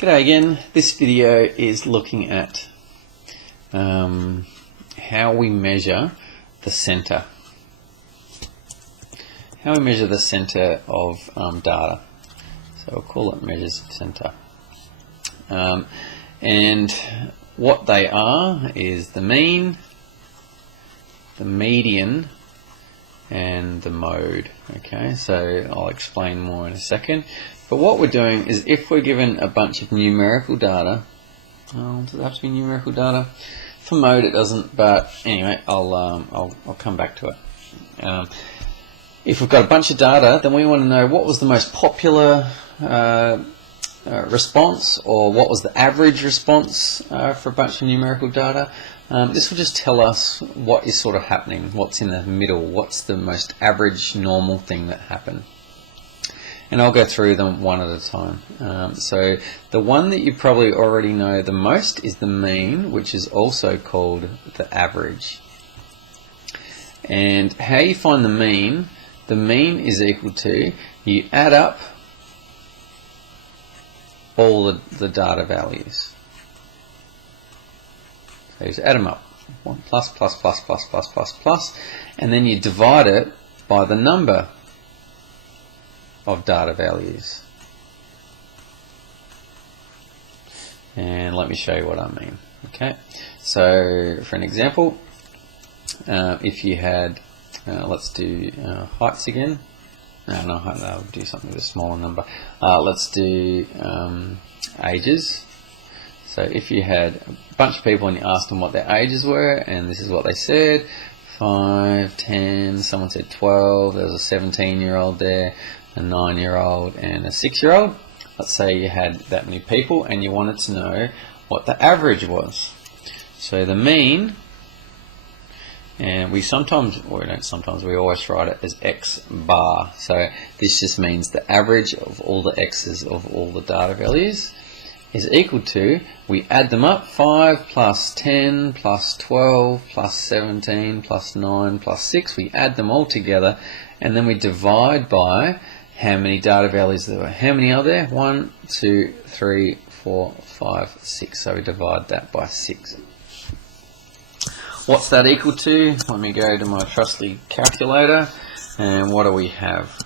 G'day again. This video is looking at how we measure the center. How we measure the center of data. So we'll call it measures of center. And what they are is the mean, the median, and the mode. Okay, so I'll explain more in a second. But what we're doing is, if we're given a bunch of numerical data, does it have to be numerical data? For mode it doesn't, but anyway, I'll come back to it. If we've got a bunch of data, then we want to know what was the most popular response, or what was the average response for a bunch of numerical data. This will just tell us what is sort of happening, what's in the middle, what's the most average normal thing that happened. And I'll go through them one at a time. So the one that you probably already know the most is the mean, which is also called the average. And how you find the mean is equal to, you add up all the data values. So you just add them up, 1 plus plus plus plus plus plus plus, and then you divide it by the number of data values. And let me show you what I mean. Okay, so for an example, if you had, let's do heights again. No, I'll do something with a smaller number. Let's do ages. So if you had a bunch of people and you asked them what their ages were, and this is what they said: 5, 10, someone said 12, there was a 17-year-old there, a 9-year-old and a 6-year-old. Let's say you had that many people and you wanted to know what the average was. So the mean, and we sometimes, or we don't sometimes, we always write it as x bar. So this just means the average of all the x's of all the data values is equal to, we add them up, 5 plus 10 plus 12 plus 17 plus 9 plus 6, we add them all together, and then we divide by how many data values there were. How many are there? 1, 2, 3, 4, 5, 6. So we divide that by 6. What's that equal to? Let me go to my trusty calculator, and what do we have?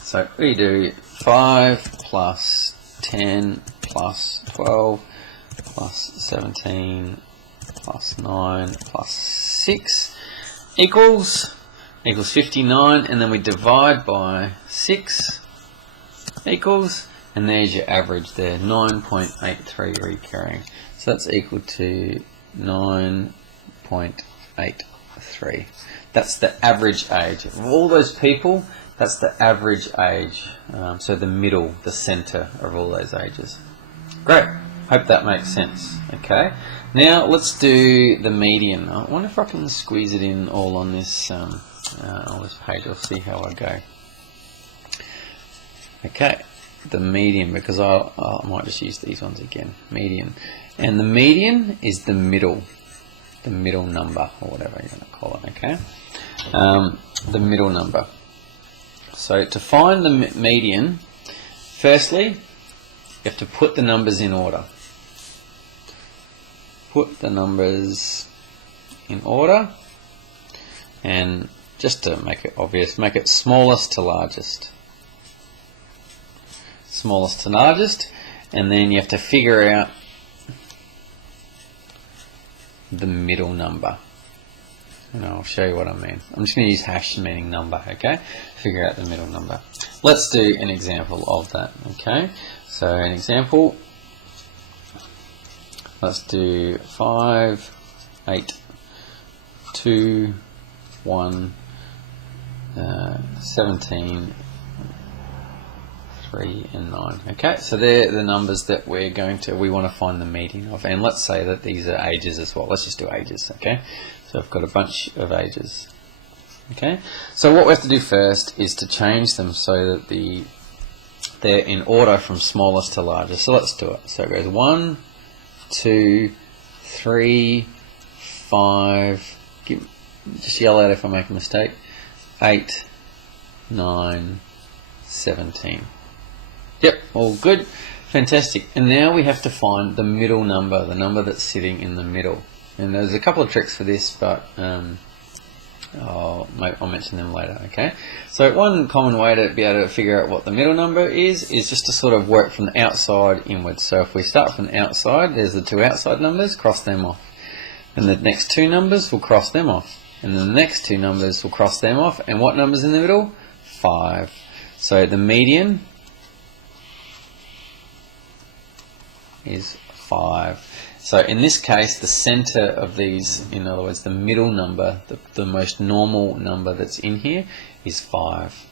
So we do 5 plus 10 plus 12 plus 17 plus 9 plus 6 equals 59, and then we divide by 6 equals, and there's your average there, 9.83 recurring. So that's equal to 9.83. That's the average age of all those people. That's the average age, so the middle, the center of all those ages. Great, hope that makes sense. Okay, now let's do the median. I wonder if I can squeeze it in all on this page. I'll see how I go. Okay, the median, because I might just use these ones again. Median, and the median is the middle number, or whatever you're going to call it. Okay, the middle number. So to find the median, firstly, you have to put the numbers in order. Put the numbers in order, and just to make it obvious, make it smallest to largest. Smallest to largest, and then you have to figure out the middle number. And I'll show you what I mean. I'm just going to use hash meaning number, okay? Figure out the middle number. Let's do an example of that, okay? So an example, let's do 5, 8, 2, 1, 17, 3 and 9. Okay, so they're the numbers that we want to find the median of, and let's say that these are ages as well. Let's just do ages, okay? So I've got a bunch of ages. Okay, so what we have to do first is to change them so that they're in order from smallest to largest. So let's do it. So it goes 1, 2, 3, 5, just yell out if I make a mistake, 8, 9, 17. Yep, all good. Fantastic. And now we have to find the middle number, the number that's sitting in the middle. And there's a couple of tricks for this, but I'll mention them later, okay? So one common way to be able to figure out what the middle number is just to sort of work from the outside inwards. So if we start from the outside, there's the two outside numbers, cross them off. And the next two numbers, we'll cross them off. And then the next two numbers, we'll cross them off. And what number's in the middle? 5. So the median is 5. So in this case, the center of these, in other words, the middle number, the most normal number that's in here is 5.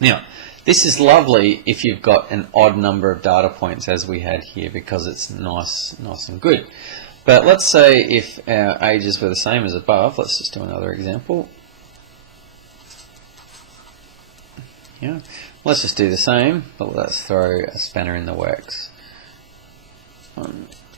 Now, this is lovely if you've got an odd number of data points as we had here, because it's nice and good. But let's say if our ages were the same as above, let's just do another example. Yeah, let's just do the same, but let's throw a spanner in the works.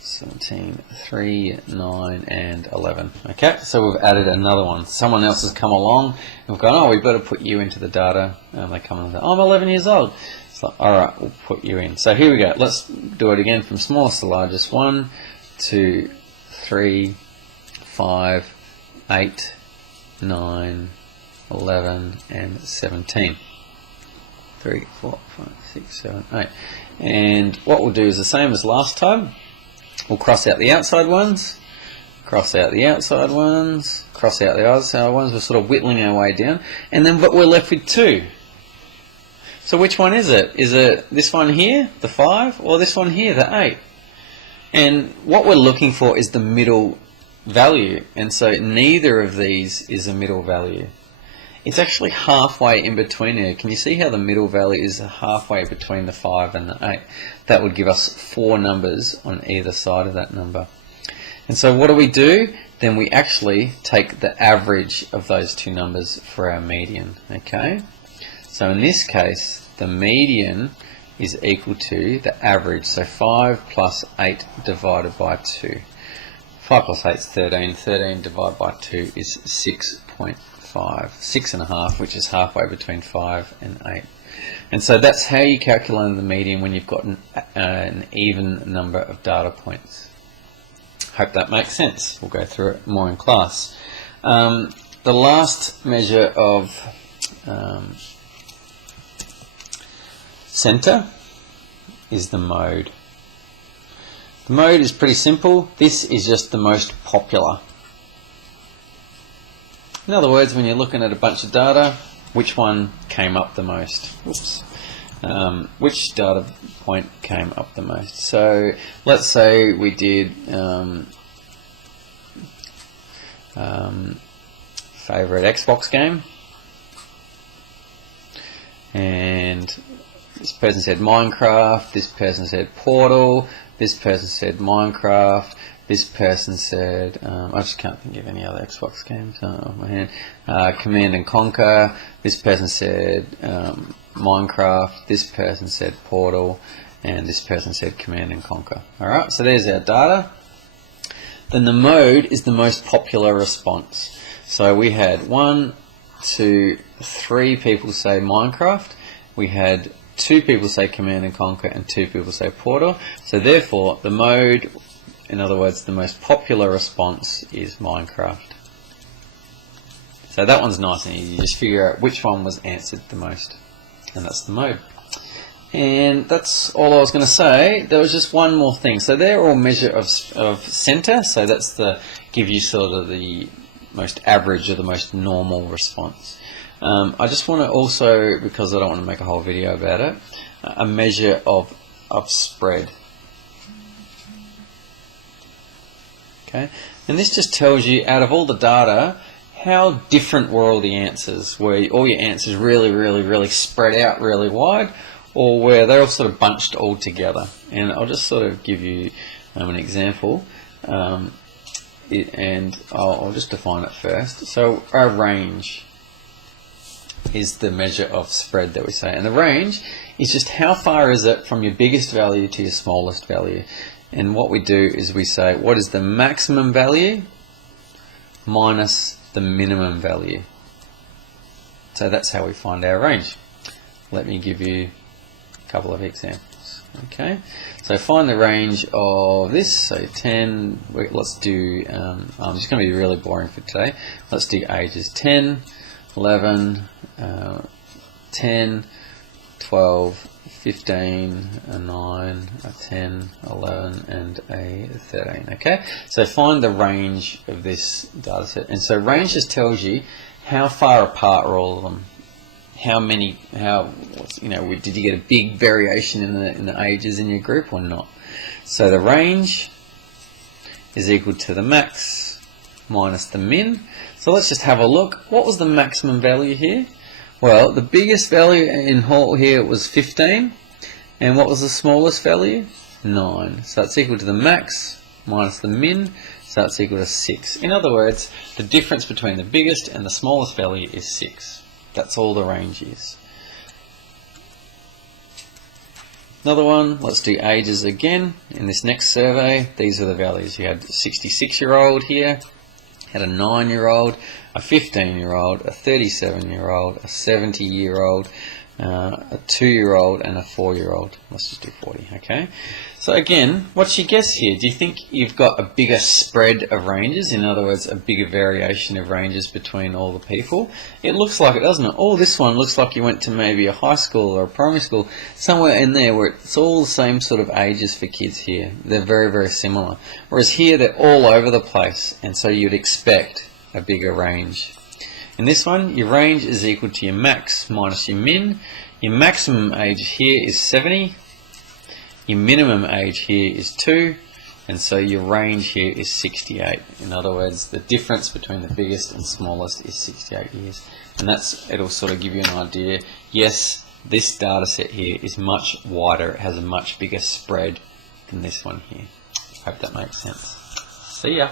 17, 3, 9, and 11. Okay, so we've added another one. Someone else has come along and we've gone, oh, we've got to put you into the data. And they come and say, oh, I'm 11 years old. It's like, all right, we'll put you in. So here we go. Let's do it again from smallest to largest. 1, 2, 3, 5, 8, 9, 11, and 17. 3, 4, 5, 6, 7, 8. And what we'll do is the same as last time. We'll cross out the outside ones, cross out the outside ones, cross out the outside ones. We're sort of whittling our way down, and then but we're left with 2. So which one is it? Is it this one here, the 5, or this one here, the 8? And what we're looking for is the middle value, and so neither of these is a middle value. It's actually halfway in between here. Can you see how the middle value is halfway between the 5 and the 8? That would give us 4 numbers on either side of that number. And so what do? Then we actually take the average of those two numbers for our median. Okay? So in this case, the median is equal to the average. So 5 plus 8 divided by 2. 5 plus 8 is 13. 13 divided by 2 is 6.5. 6.5, which is halfway between 5 and 8. And so that's how you calculate the median when you've got an even number of data points. Hope that makes sense. We'll go through it more in class. The last measure of center is the mode. The mode is pretty simple. This is just the most popular. In other words, when you're looking at a bunch of data, which one came up the most? Oops. Which data point came up the most? So let's say we did favorite Xbox game, and this person said Minecraft, this person said Portal, this person said Minecraft, this person said, I just can't think of any other Xbox games on my hand. Command and Conquer. This person said Minecraft. This person said Portal. And this person said Command and Conquer. Alright, so there's our data. Then the mode is the most popular response. So we had 1, 2, 3 people say Minecraft. We had 2 people say Command and Conquer and 2 people say Portal. So therefore, the mode, in other words, the most popular response is Minecraft. So that one's nice and easy. You just figure out which one was answered the most. And that's the mode. And that's all I was going to say. There was just one more thing. So they're all measure of center. So that's the give you sort of the most average or the most normal response. I just want to also, because I don't want to make a whole video about it, a measure of spread. Okay, and this just tells you out of all the data how different were all the answers. Were all your answers really spread out really wide, or where they're all sort of bunched all together? And I'll just sort of give you an example, and I'll just define it first. So our range is the measure of spread that we say, and the range is just how far is it from your biggest value to your smallest value. And what we do is we say, what is the maximum value minus the minimum value? So that's how we find our range. Let me give you a couple of examples. Okay, so find the range of this. So 10. Let's do. I'm just going to be really boring for today. Let's do ages 10, 11, 10, 12, 15, a 9, a 10, 11, and a 13. Okay, so find the range of this data set. And so range just tells you how far apart are all of them. How many? Did you get a big variation in the ages in your group or not? So the range is equal to the max minus the min. So let's just have a look. What was the maximum value here? Well, the biggest value in whole here was 15, and what was the smallest value? 9. So that's equal to the max minus the min. So that's equal to 6. In other words, the difference between the biggest and the smallest value is 6. That's all the range is. Another one, let's do ages again. In this next survey, these are the values. You had a 66-year-old here, had a 9-year-old, a 15-year-old, a 37-year-old, a 70-year-old, a 2-year-old, and a 4-year-old. Let's just do 40, okay? So again, what's your guess here? Do you think you've got a bigger spread of ranges? In other words, a bigger variation of ranges between all the people? It looks like it, doesn't it? Oh, this one looks like you went to maybe a high school or a primary school, somewhere in there where it's all the same sort of ages for kids here. They're very, very similar. Whereas here, they're all over the place, and so you'd expect a bigger range. In this one, your range is equal to your max minus your min. Your maximum age here is 70. Your minimum age here is 2, and so your range here is 68. In other words, the difference between the biggest and smallest is 68 years. And it'll sort of give you an idea. Yes, this data set here is much wider. It has a much bigger spread than this one here. Hope that makes sense. See ya.